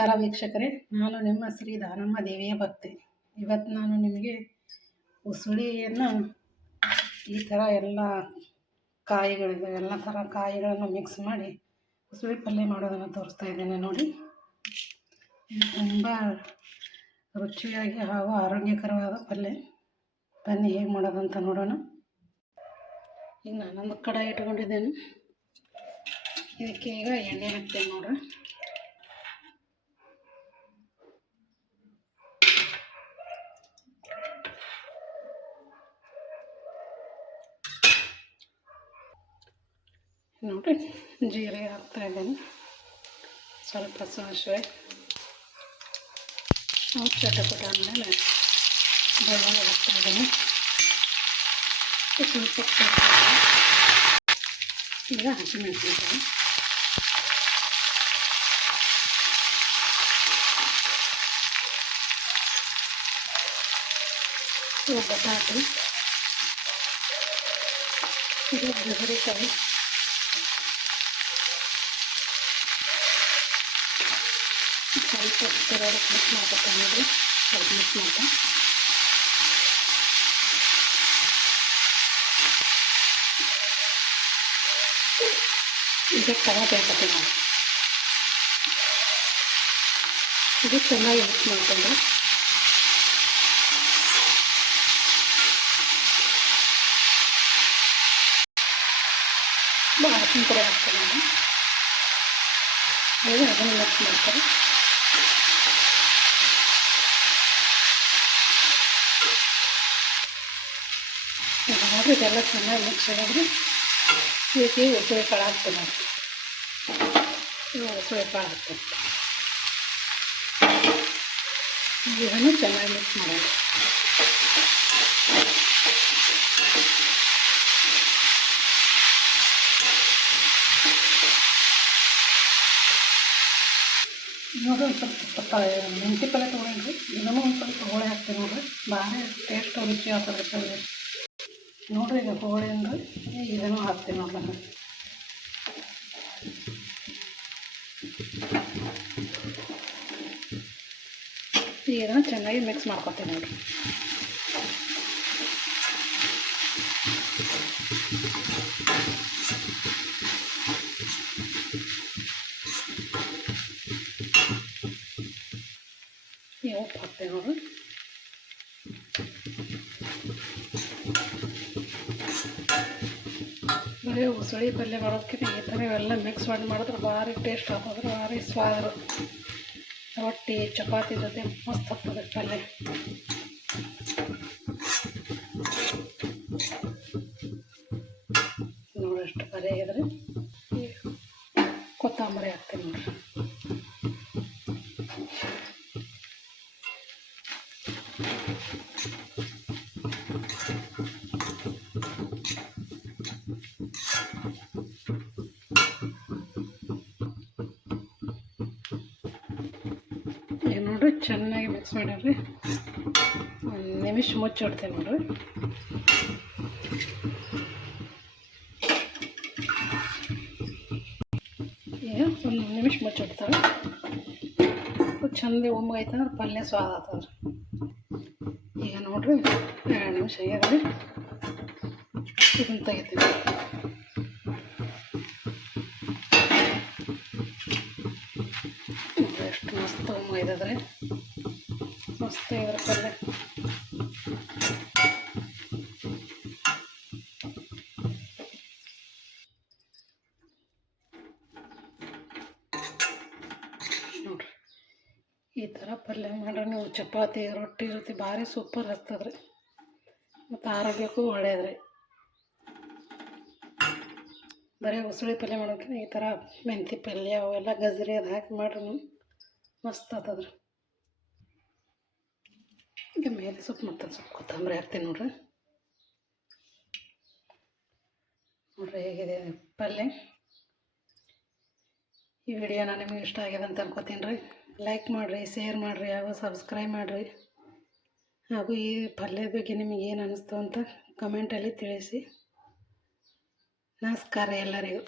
ನಮಸ್ಕಾರ ವೀಕ್ಷಕರೇ. ನಾನು ನಿಮ್ಮ ಶ್ರೀ ದಾನಮ್ಮ ದೇವಿಯ ಭಕ್ತಿ. ಇವತ್ತು ನಾನು ನಿಮಗೆ ಉಸುಳಿಯನ್ನು ಈ ಥರ ಎಲ್ಲ ಕಾಯಿಗಳಿದೆ, ಎಲ್ಲ ಥರ ಕಾಯಿಗಳನ್ನು ಮಿಕ್ಸ್ ಮಾಡಿ ಉಸುಳಿ ಪಲ್ಯ ಮಾಡೋದನ್ನು ತೋರಿಸ್ತಾ ಇದ್ದೇನೆ ನೋಡಿ. ತುಂಬ ರುಚಿಯಾಗಿ ಹಾಗೂ ಆರೋಗ್ಯಕರವಾದ ಪಲ್ಯ. ಬನ್ನಿ ಹೇಗೆ ಮಾಡೋದಂತ ನೋಡೋಣ. ಈಗ ನಾನೊಂದು ಕಡಾಯಿ ಇಟ್ಕೊಂಡಿದ್ದೇನೆ. ಇದಕ್ಕೆ ಈಗ ಎಣ್ಣೆ ಹಾಕ್ತೇನೆ ನೋಡ್ರಿ. ನೋಡಿ ಜೀರಿಗೆ ಹಾಕ್ತಾ ಇದ್ದೀನಿ ಸ್ವಲ್ಪ ಸಾಸಿವೆ ಅವು ಚಟಪಟ ಆದಮೇಲೆ ಬೆಳ್ಳುಳ್ಳಿ ಹಾಕ್ತಾ ಇದ್ದೀನಿ ಸ್ವಲ್ಪ ಕರ್ಬೇವು. ಈಗ ಹಸಿಮೆಣಸಿನ್ಕಾಯಿ ಇವು ಬಟಾಟೆ ಇದು ಗಜರಿಕಾಯಿ ಸ್ವಲ್ಪ ಕರಡು ಮಿಕ್ಸ್ ಮಾಡ್ಕೊತಾ ನೋಡಿರಿ ಸ್ವಲ್ಪ ಮಿಕ್ಸ್ ಮಾಡ್ತಾ ಈಗ ಟಮಾಟೆ ಹಾಕತ್ತೀವಿ ನಾವು ಇದು ಚೆನ್ನಾಗಿ ಮಿಕ್ಸ್ ಮಾಡ್ಕೊಂಡು ಅರ್ಶಿನ ಪುಡಿ ಹಾಕ್ತೀನಿ ನಾನು ಈಗ ಅದನ್ನು ಮಿಕ್ಸ್ ಮಾಡ್ತಾರೆ ನೋಡಿ ಇದೆಲ್ಲ ಚೆನ್ನಾಗಿ ಮಿಕ್ಸ್ ಆಗಿದ್ರೆ ಇದಕ್ಕೆ ಉಸುಳಿ ಕಾಳು ಹಾಕ್ತೀನಿ ನಾನು. ಇವಾಗ ಉಸುಳಿ ಕಾಳು ಹಾಕ್ತೀನಿ. ಇದನ್ನು ಚೆನ್ನಾಗಿ ಮಿಕ್ಸ್ ಮಾಡೋಣ. ನೋಡಿ ಒಂದು ಸ್ವಲ್ಪ ಮೆಂತಿ ಪಲ್ಲೆ ತೊಗೊಂಡ್ರಿ ಇದನ್ನು ಒಂದು ಸ್ವಲ್ಪ ಹೋಳಿ ಹಾಕ್ತೀನಿ ನೋಡಿರಿ. ಭಾಳ ಟೇಸ್ಟ್ ರುಚಿ ಆಗ್ತದೆ ನೋಡ್ರಿ ಈಗ ಹೋಳಿ ಅಂದ್ರೆ ಇದನ್ನು ಹಾಕ್ತೀನಿ ನೋಡೋಣ ಈಗ ಇದನ್ನು ಚೆನ್ನಾಗಿ ಮಿಕ್ಸ್ ಮಾಡ್ಕೊತೀನಿ ನೋಡ್ರಿ. ಈಗ ಉಪ್ಪು ಹಾಕ್ತೇವೆ ನೋಡ್ರಿ. ಬರೀ ಉಸಳಿ ಪಲ್ಯ ಮಾಡೋದಕ್ಕಿಂತ ಈ ಥರ ಇವೆಲ್ಲ ಮಿಕ್ಸ್ ಮಾಡಿ ಮಾಡಿದ್ರೆ ಭಾರಿ ಟೇಸ್ಟ್ ಆಗ್ತದ್ರೆ ಭಾರಿ ಸ್ವಾದ. ರೊಟ್ಟಿ, ಚಪಾತಿ ಜೊತೆ ಮಸ್ತ್ ಆಗ್ತದೆ ಪಲ್ಯ. ನೋಡಷ್ಟು ಪಲ್ಯ ಆಗಿದ್ರೆ. ಕೊತ್ತಂಬರಿ ಹಾಕ್ತೀನಿ ನೋಡ್ರಿ ನೋಡ್ರಿ, ಚೆನ್ನಾಗಿ ಮಿಕ್ಸ್ ಮಾಡಿರಿ ಒಂದು ನಿಮಿಷ ಮುಚ್ಚಿಡ್ತೀನಿ ನೋಡ್ರಿ. ಈಗ ಒಂದು ನಿಮಿಷ ಮುಚ್ಚಿಡ್ತಾರೆ ಚಂದ ಒಮ್ಮಗೈತಂದ್ರೆ ಪಲ್ಯ ಸ್ವಾದ ಆಗ್ತದ್ರಿ ಈಗ ನೋಡ್ರಿ, ಎರಡು ನಿಮಿಷ ಆಗ್ಯದ್ರಿ. ಇದನ್ನು ತೆಗಿತೀವಿ ನೋಡ್ರಿ ಎಷ್ಟು ಒಮ್ಮಗೈತದ್ರಿ ಮಸ್ತ್ ಇದ್ರ ಪಲ್ಯ ಈ ಥರ ಪಲ್ಯ ಮಾಡ್ರೆ ನೀವು ಚಪಾತಿ, ರೊಟ್ಟಿ ಜೊತೆ ಭಾರಿ ಸೂಪರ್ ಆಗ್ತದ್ರಿ. ಮತ್ತು ಆರೋಗ್ಯಕ್ಕೂ ಒಳ್ಳೆಯದು ರೀ ಬರೀ ಉಸುಳಿ ಪಲ್ಯ ಮಾಡೋಕ್ಕಿಂತ ಈ ಥರ ಮೆಂತಿ ಪಲ್ಯ ಅವೆಲ್ಲ ಗಜ್ರಿ ಅದು ಹಾಕಿ ಮಾಡ್ರಿ ಮಸ್ತ್ ಆತದ್ರಿ. ಮೇಲೆ ಸೊಪ್ಪು ಮತ್ತೆ ಸ್ವಲ್ಪ ಕೊತ್ತಂಬರಿ ಹಾಕ್ತೀನಿ ನೋಡ್ರಿ. ನೋಡ್ರಿ ಹೇಗಿದೆ ಪಲ್ಯ. ಈ ವಿಡಿಯೋನ ನಿಮಗೆ ಇಷ್ಟ ಆಗಿದೆ ಅಂತ ಅನ್ಕೋತೀನಿ ರೀ ಲೈಕ್ ಮಾಡಿರಿ ಶೇರ್ ಮಾಡಿರಿ, ಹಾಗೂ ಸಬ್ಸ್ಕ್ರೈಬ್ ಮಾಡಿರಿ. ಹಾಗೂ ಈ ಪಲ್ಯದ ಬಗ್ಗೆ ನಿಮಗೆ ಏನು ಅನ್ನಿಸ್ತು ಅಂತ ಕಮೆಂಟಲ್ಲಿ ತಿಳಿಸಿ. ನಮಸ್ಕಾರ ಎಲ್ಲರಿಗೂ.